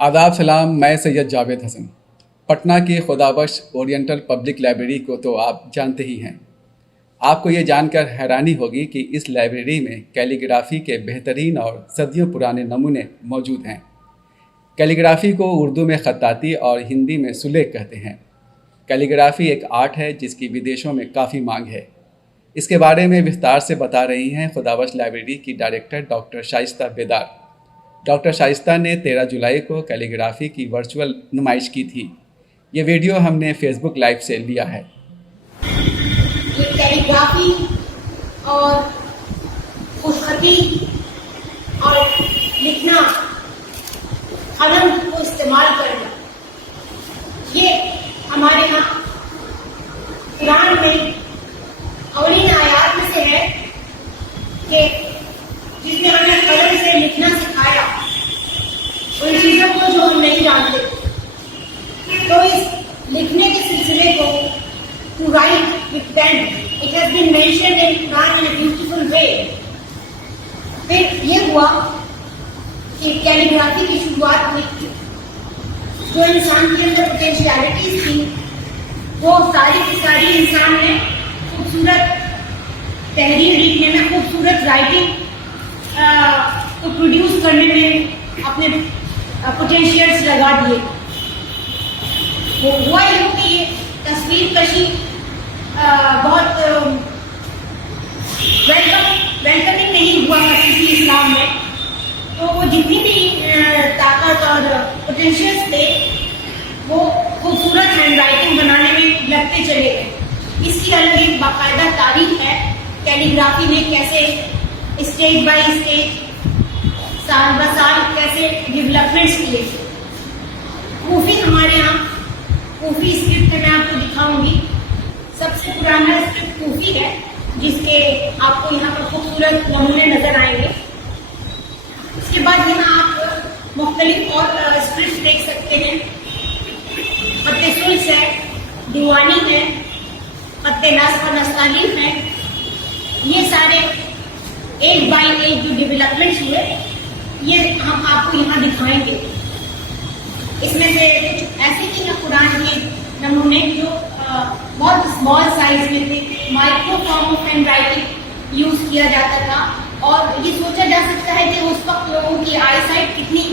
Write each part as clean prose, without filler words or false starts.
आदाब सलाम। मैं सैयद जावेद हसन। पटना की खुदाबख्श ओरिएंटल पब्लिक लाइब्रेरी को तो आप जानते ही हैं। आपको ये जानकर हैरानी होगी कि इस लाइब्रेरी में कैलीग्राफी के बेहतरीन और सदियों पुराने नमूने मौजूद हैं। कैलीग्राफी को उर्दू में खत्ताती और हिंदी में सुलेख कहते हैं। कैलीग्राफी एक आर्ट है जिसकी विदेशों में काफ़ी मांग है। इसके बारे में विस्तार से बता रही हैं खुदाबख्श लाइब्रेरी की director doctor Shaista Bedar. Doctor Shaista ने 13 जुलाई को कैलीग्राफी की वर्चुअल नुमाइश की थी। ये वीडियो हमने फेसबुक लाइव से लिया है। ये कैलीग्राफी और खुशखती और लिखना, कलम को इस्तेमाल करना, ये हमारे यहाँ कुरान में अवलीन आयात में से है कि जिसने हमें कलम से लिखना सिखाया, उन चीजों को जो हम नहीं जानते। तो इस लिखने के सिलसिले को to write with pen, it has been mentioned in Quran in a beautiful way. फिर ये हुआ कि कैलीग्राफी की शुरुआत हुई। जो इंसान के अंदर पोटेंशियलिटीज थी वो सारी की सारी इंसान ने खूबसूरत तहरीर लिखने में, खूबसूरत राइटिंग को प्रोड्यूस करने में अपने पोटेंशियल्स लगा दिए। वो हुआ यूँ कि ये तस्वीर कशी बहुत वेलकमिंग नहीं हुआ किसी इस्लाम में। तो वो जितनी भी ताकत और पोटेंशियल्स थे वो खूबसूरत हैंड राइटिंग बनाने में लगते चले गए। इसकी अलग एक बाकायदा तारीख है कैलीग्राफी ने कैसे स्टेज बाय स्टेज, साल ब साल कैसे डेवलपमेंट्स किए। कूफी हमारे यहाँ कूफी स्क्रिप्ट मैं आपको दिखाऊंगी। सबसे पुराना स्क्रिप्ट कूफी है जिसके आपको यहाँ पर खूबसूरत नमूने नजर आएंगे। इसके बाद यहाँ आप मुख्तलिफ और स्क्रिप्ट देख सकते हैं। खत्ते सुल्स है, दीवानी है, खत्ते नास्ख व नस्तालीफ है। ये सारे एक बाय एक जो डेवलपमेंट्स हुए ये हम आपको यहाँ दिखाएंगे। इसमें से कुछ ऐसे भी हैं कुरान के नमूने जो बहुत स्मॉल साइज में थे। Micro form of hand writing use किया जाता था और ये सोचा जा सकता है कि उस वक्त लोगों की आई साइट कितनी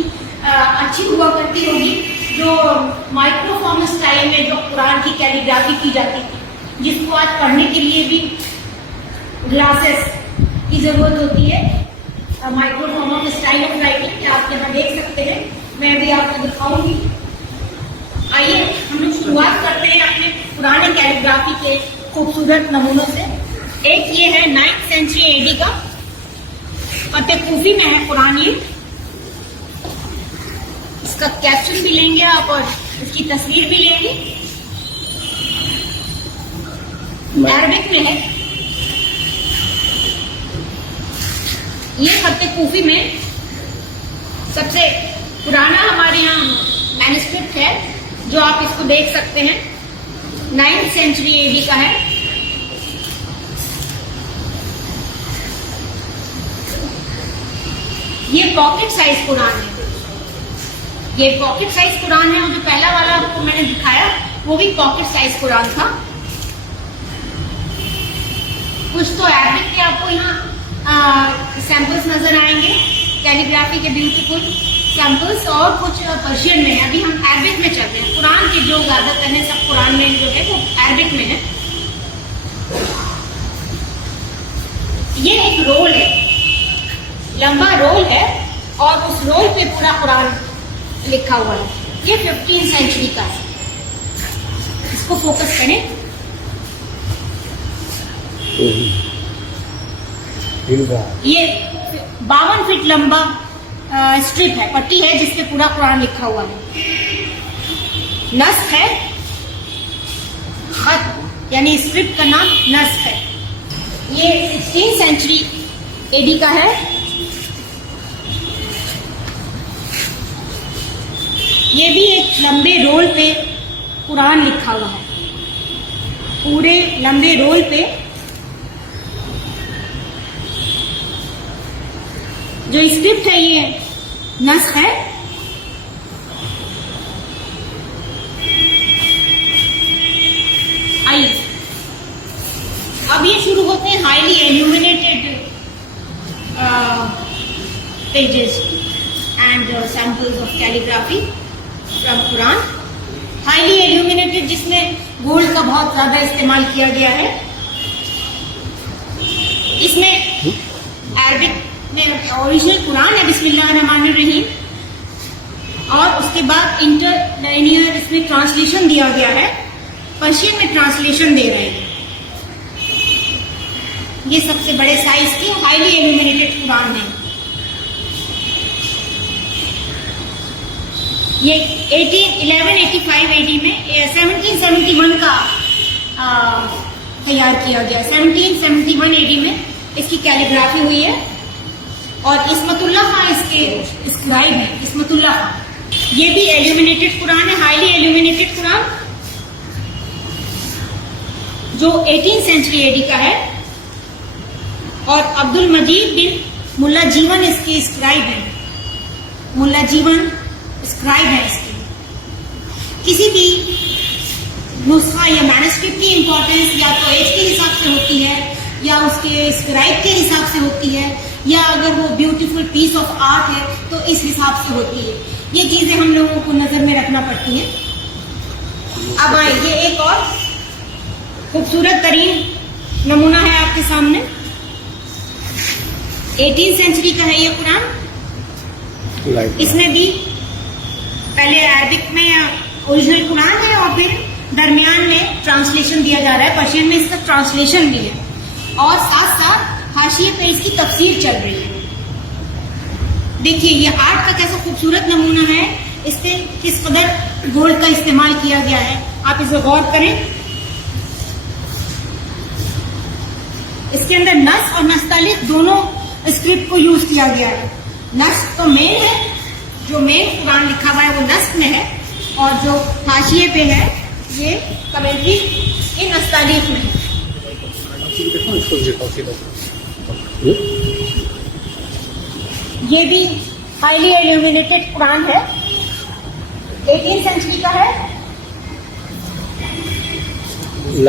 अच्छी हुआ करती होगी जो माइक्रो फॉर्म स्टाइल में जो कुरान की कैलीग्राफी की जाती थी, जिसको आज पढ़ने के लिए भी ग्लासेस की जरूरत होती है। Micro form of style of writing आप यहाँ देख सकते हैं। मैं भी आपको दिखाऊंगी। आइए हम लोग शुरुआत करते हैं अपने पुराने कैलीग्राफी के खूबसूरत नमूनों से। एक ये है 9th सेंचुरी एडी का, खत्ते कूफी में है कुरान। ये इसका कैप्शन भी लेंगे आप और इसकी तस्वीर भी लेंगे। अरबिक में है ये खत्ते कूफी में। सबसे पुराना हमारे यहाँ मैन्युस्क्रिप्ट है जो आप इसको देख सकते हैं। 9th सेंचुरी एडी का है। ये पॉकेट साइज कुरान है। ये पॉकेट साइज कुरान है। जो पहला वाला आपको मैंने दिखाया वो भी पॉकेट साइज कुरान था। कुछ तो अरबिक के आपको यहाँ सैंपल्स नजर आएंगे, कैलीग्राफी के ब्यूटीफुल सैंपल्स, और कुछ पर्शियन में है। अभी हम अरबिक में चल रहे हैं। कुरान के जो ज्यादातर है सब कुरान में जो है वो अरबिक में है। ये एक रोल है, लंबा रोल है और उस रोल पे पूरा कुरान लिखा हुआ है। ये 15th सेंचुरी का है। इसको फोकस करें। ये 52 फीट लंबा स्ट्रिप है, पट्टी है जिसपे पूरा कुरान लिखा हुआ है। नस्ख है, खत यानी स्ट्रिप का नाम नस्ख है। ये 16th सेंचुरी एडी का है। ये भी एक लंबे रोल पे कुरान लिखा हुआ है। पूरे लंबे रोल पे जो स्क्रिप्ट है ये नस्ख है। samples of calligraphy from Quran. Highly illuminated, जिसमें गोल्ड का बहुत ज्यादा इस्तेमाल किया गया है. इसमें अरबिक में ओरिजिनल कुरान है, बिस्मिल्लाहिर्रहमानिर्रहीम, और उसके बाद इंटरलाइनियर इसमें ट्रांसलेशन दिया गया है. पर्शियन में ट्रांसलेशन दे रहे हैं. ये सबसे बड़े साइज के हाईली इल्यूमिनेटेड कुरान है. ये 1185 AD में 1771 का तैयार किया गया. 1771 AD में इसकी कैलीग्राफी हुई है. और इस्मतुल्लाह खां इसके स्क्राइब है. इस्मतुल्लाह खां, ये भी इल्यूमिनेटेड कुरान है, हाईली इल्यूमिनेटेड कुरान, जो 18th सेंचुरी AD का है. और अब्दुल मजीद बिन मुल्ला जीवन इसके स्क्राइब है. मुल्ला जीवन स्क्राइब है इसके. किसी भी नुस्खा या मैन्युस्क्रिप्ट की इंपॉर्टेंस या तो एज के हिसाब से होती है, या उसके स्क्राइब के हिसाब से होती है, या अगर वो ब्यूटीफुल पीस ऑफ आर्ट है तो इस हिसाब से होती है. ये चीजें हम लोगों को नजर में रखना पड़ती हैं. अब आए, ये एक और खूबसूरत तरीन नमूना है आपके सामने. 18th सेंचुरी का है ये कुरान. इसमें भी पहले अरबिक में ओरिजिनल कुरान है और फिर दरमियान में ट्रांसलेशन दिया जा रहा है. पर्शियन में इसका ट्रांसलेशन भी है और साथ साथ हाशिए पे इसकी तफसीर चल रही है. देखिए ये आर्ट का कैसा खूबसूरत नमूना है. इससे किस कदर गोल्ड का इस्तेमाल किया गया है, आप इसे गौर करें. इसके अंदर नस और नस्तालिक दोनों स्क्रिप्ट को यूज किया गया है. नस तो मेन है, जो मेन कुरान लिखा हुआ है वो नस में है, और जो हाशिए पे है ये कमेंट्री इन नस्तालिक में है. ये भी हाईली इल्यूमिनेटेड कुरान है, 18th सेंचुरी का है.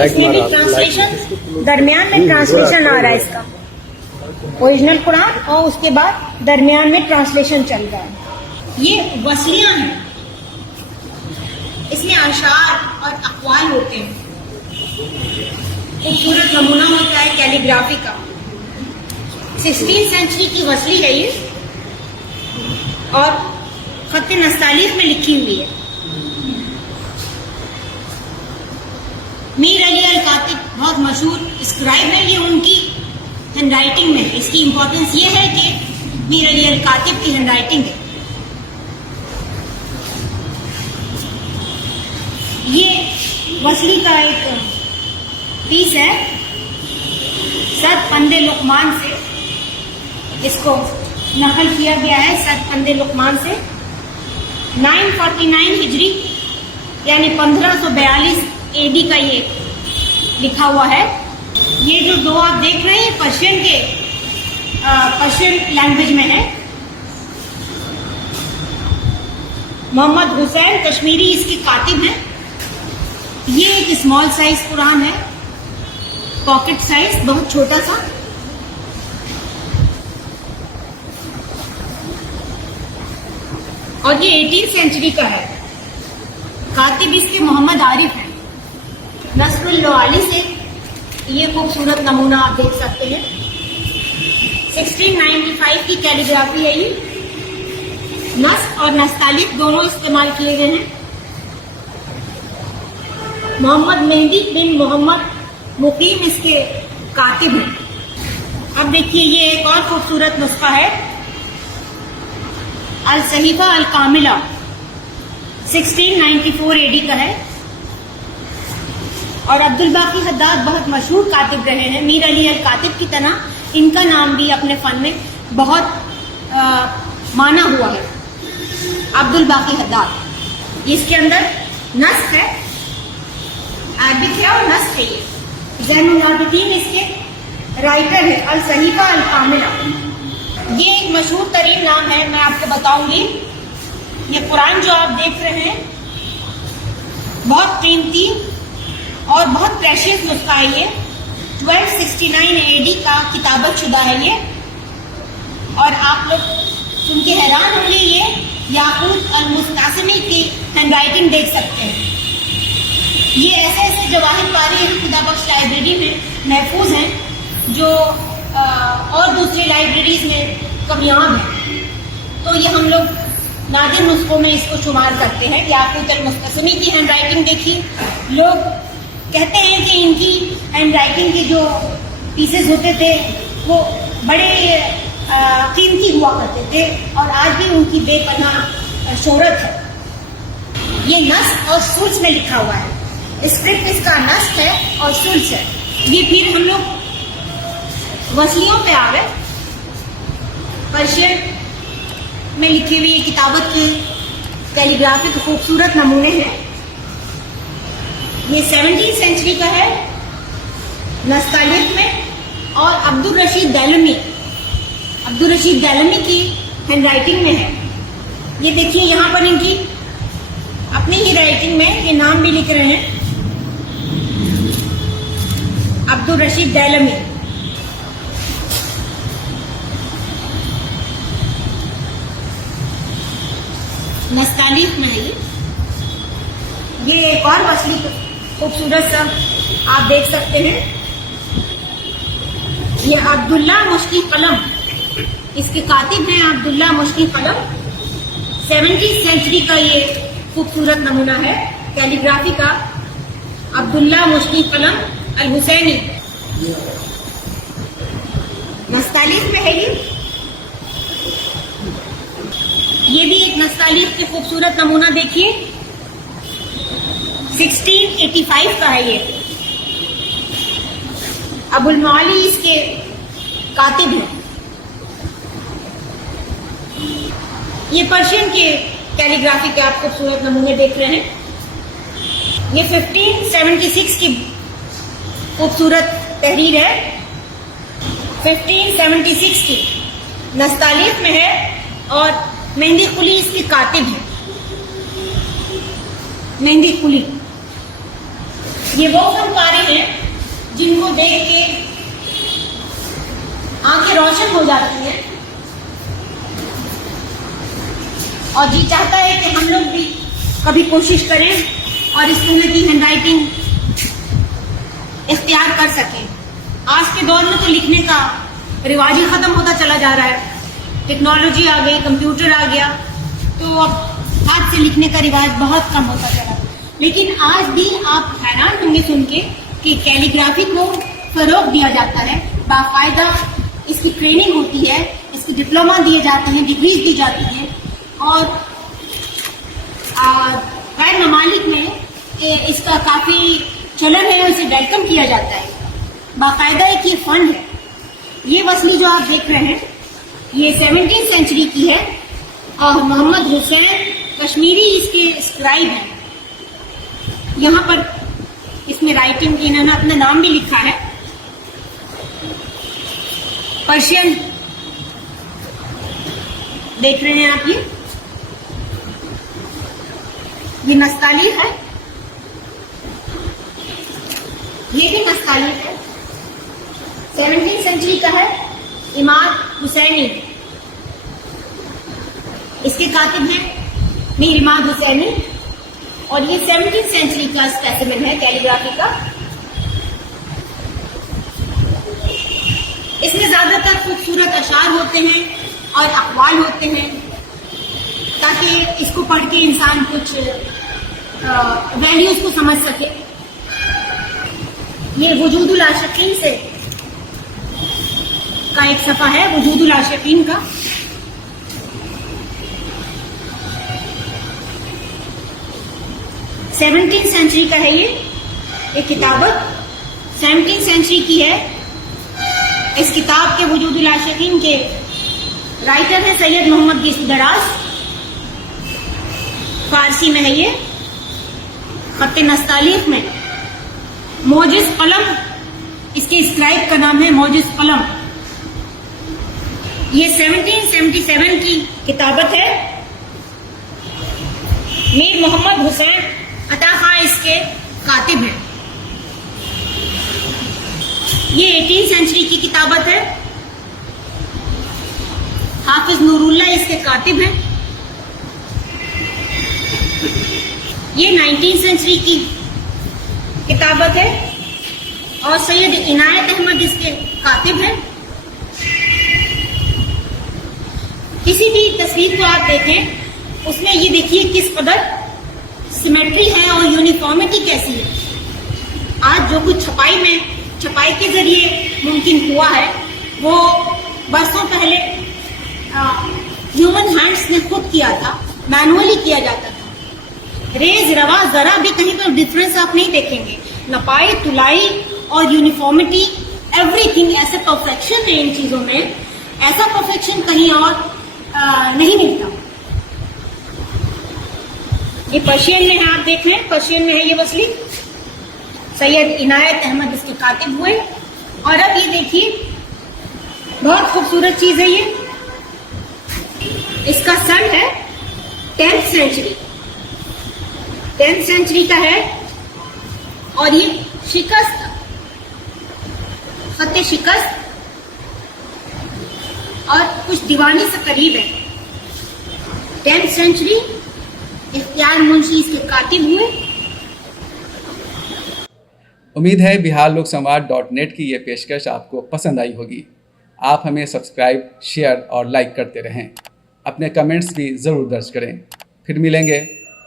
इसमें भी ट्रांसलेशन, दरमियान में ट्रांसलेशन आ रहा है इसका. ओरिजिनल कुरान और उसके बाद दरमियान में ट्रांसलेशन चल रहा है. ये वसलियां हैं, इसमें अशार और अक़वाल होते हैं. खूबसूरत नमूना होता है कैलीग्राफी का. 16th सेंचुरी की वसली है ये, और खत नस्तालिक में लिखी हुई है. मीर अली अल कातिब बहुत मशहूर स्क्राइब है. ये उनकी हैंडराइटिंग में, इसकी इंपॉर्टेंस ये है कि मीर अली अल कातिब की हैंडराइटिंग है. ये वसली का एक पीस है. सद पंदे लुकमान से इसको नकल किया गया है. सद पंदे लुकमान से 949 हिजरी यानी 1542 AD का ये लिखा हुआ है. ये जो दो आप देख रहे हैं पर्शियन लैंग्वेज में है. मोहम्मद हुसैन कश्मीरी इसके कातिब हैं. ये एक स्मॉल साइज कुरान है, पॉकेट साइज, बहुत छोटा सा. और ये 18th सेंचुरी का है. कातिब इसके मोहम्मद आरिफ है. नस्रुल लवाली से ये खूबसूरत नमूना आप देख सकते हैं. 1695 की कैलीग्राफी है ये. नस और नस्तालिक दोनों इस्तेमाल किए गए हैं. मोहम्मद मेहदी बिन मोहम्मद मुकीम इसके कातिब हैं. अब देखिए ये एक और खूबसूरत नुस्खा है. अल सहीफा अल कामिला 1694 AD का है. और अब्दुल बाकी हद्दाद बहुत मशहूर कातिब रहे हैं. मीर अली अल कातिब की तरह इनका नाम भी अपने फन में बहुत माना हुआ है, अब्दुल बाकी हद्दाद. इसके अंदर नस है, अरबिक है और नस है. ये ज़ैनुल आबिदीन इसके राइटर है. अल सहीफा अल कामिला ये एक मशहूर तरीन नाम है. मैं आपको बताऊंगी. ये कुरान जो आप देख रहे हैं बहुत कीमती और बहुत प्रेशियस नुस्खा है. ये 1269 AD का किताबत शुदा है ये. और आप लोग सुन के हैरान होंगे, ये याकूत अल-मुस्तासिमी की हैंडराइटिंग देख सकते हैं। ये ऐसे ऐसे जवाहिर पारी हैं खुदाबख्श लाइब्रेरी में महफूज हैं जो और दूसरी लाइब्रेरीज में कमियाब हैं। तो ये हम लोग नादिर नुस्खों में इसको शुमार करते हैं। याकूत अल-मुस्तासिमी की हैंडराइटिंग देखिए, लोग कहते हैं कि इनकी हैंडराइटिंग के जो पीसेस होते थे वो बड़े कीमती हुआ करते थे और आज भी उनकी बेपनाह शोहरत है। ये नस्ख और सुल्स में लिखा हुआ है, स्क्रिप्ट इसका नस्ख है और सुल्स है। ये फिर हम लोग वसीयों पे आ गए। पर्शियन में लिखे हुए ये किताबत के कैलीग्राफी के खूबसूरत नमूने हैं। ये 17वीं सेंचुरी का है, नस्तालिक में, और अब्दुल रशीद दैलमी की हैंडराइटिंग में है। ये देखिए यहाँ पर इनकी अपनी ही राइटिंग में ये नाम भी लिख रहे हैं, अब्दुल रशीद दैलमी। नस्तालिक में है ये एक और वसली खूबसूरत सा आप देख सकते हैं। ये अब्दुल्ला मुश्की कलम, इसके कातिब हैं अब्दुल्ला मुश्की कलम। 17वीं सेंचुरी का ये खूबसूरत नमूना है कैलीग्राफी का, अब्दुल्ला मुश्की कलम अल हुसैनी। नस्तालिक में है ये भी एक नस्तालिक के खूबसूरत नमूना देखिए। 1685 का है ये, अबुल मौली इसके कातिब हैं। ये पर्शियन के कैलीग्राफी के आप खूबसूरत नमूने देख रहे हैं। ये 1576 की खूबसूरत तहरीर है, 1576 की नस्तालिक में है और मेहंदी कुली इसके कातिब है। मेहंदी कुली ये वो फनकारे हैं जिनको देख के आंखें रोशन हो जाती हैं और जी चाहता है कि हम लोग भी कभी कोशिश करें और इस तरह की हैंडराइटिंग इख्तियार कर सकें। आज के दौर में तो लिखने का रिवाज ही खत्म होता चला जा रहा है। टेक्नोलॉजी आ गई, कंप्यूटर आ गया, तो अब हाथ से लिखने का रिवाज बहुत कम होता चला। लेकिन आज भी आप हैरान होंगे सुन के कि कैलीग्राफी को फरोग दिया जाता है, बाकायदा इसकी ट्रेनिंग होती है, इसकी डिप्लोमा दिए जाते हैं, डिग्रीज दी जाती हैं और गैर ममालिक में इसका काफी चलन है और इसे वेलकम किया जाता है। बाकायदा एक ये फंड है। ये वसली जो आप देख रहे हैं ये 17वीं सेंचुरी की है और मोहम्मद हुसैन कश्मीरी इसके स्क्राइब हैं। यहाँ पर इसमें राइटिंग की इन्होंने अपना नाम भी लिखा है। पर्शियन देख रहे हैं आप, ये नस्ताली है, ये भी नस्ताली है, 17वीं सेंचुरी का है, इमाद हुसैनी इसके कातिब हैं मीर इमाद हुसैनी। और ये 17वीं सेंचुरी का स्पेसिमेन है कैलीग्राफी का। इसमें ज्यादातर खूबसूरत अशार होते हैं और अक़वाल होते हैं ताकि इसको पढ़ के इंसान कुछ वैल्यूज को समझ सके। ये वजूदुल आशिकीन से का एक सफ़ा है, वजूदुल आशिकीन का। सेवनटीन सेंचुरी का है ये किताबत 17वीं सेंचुरी की है। इस किताब के वजूदुल आशिकीन के राइटर है सैयद मोहम्मद गिस दराज। फारसी में है ये, खत्ते नस्तालिक में। मोजिस कलम इसके स्क्राइब का नाम है, मोजिस कलम। ये 1777 की किताबत है। मीर मोहम्मद हुसैन अता खां इसके कातिब हैं। ये 18वीं सेंचुरी की किताबत है। हाफिज नूरुल्लाह इसके कातिब हैं। ये 19th सेंचुरी की किताबत है और सैयद इनायत अहमद इसके कातिब हैं। किसी भी तस्वीर को आप देखें उसमें ये देखिए किस कदर सिमेट्री है और यूनिफॉर्मिटी कैसी है। आज जो कुछ छपाई के जरिए मुमकिन हुआ है वो बरसों पहले ह्यूमन हैंड्स ने खुद किया था, मैनुअली किया जाता था। रेज रवा जरा भी कहीं पर डिफरेंस आप नहीं देखेंगे। नपाई तुलाई और यूनिफॉर्मिटी एवरीथिंग, ऐसा परफेक्शन है इन चीजों में, ऐसा परफेक्शन कहीं और नहीं मिलता। ये पर्शियन में है, आप देख रहे हैं पर्शियन में है ये मछली। सैयद इनायत अहमद इसके कातिब हुए। और अब ये देखिए बहुत खूबसूरत चीज है ये, इसका सन है 10th सेंचुरी का है और ये खत शिकस्त और कुछ दीवानी से करीब है। 10th सेंचुरी, इख्तियार मुंशी इसके कातिब हुए। उम्मीद है biharloksamvad.net की ये पेशकश आपको पसंद आई होगी। आप हमें सब्सक्राइब, शेयर और लाइक करते रहें। अपने कमेंट्स भी ज़रूर दर्ज करें। फिर मिलेंगे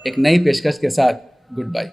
एक नई पेशकश के साथ। Good bye.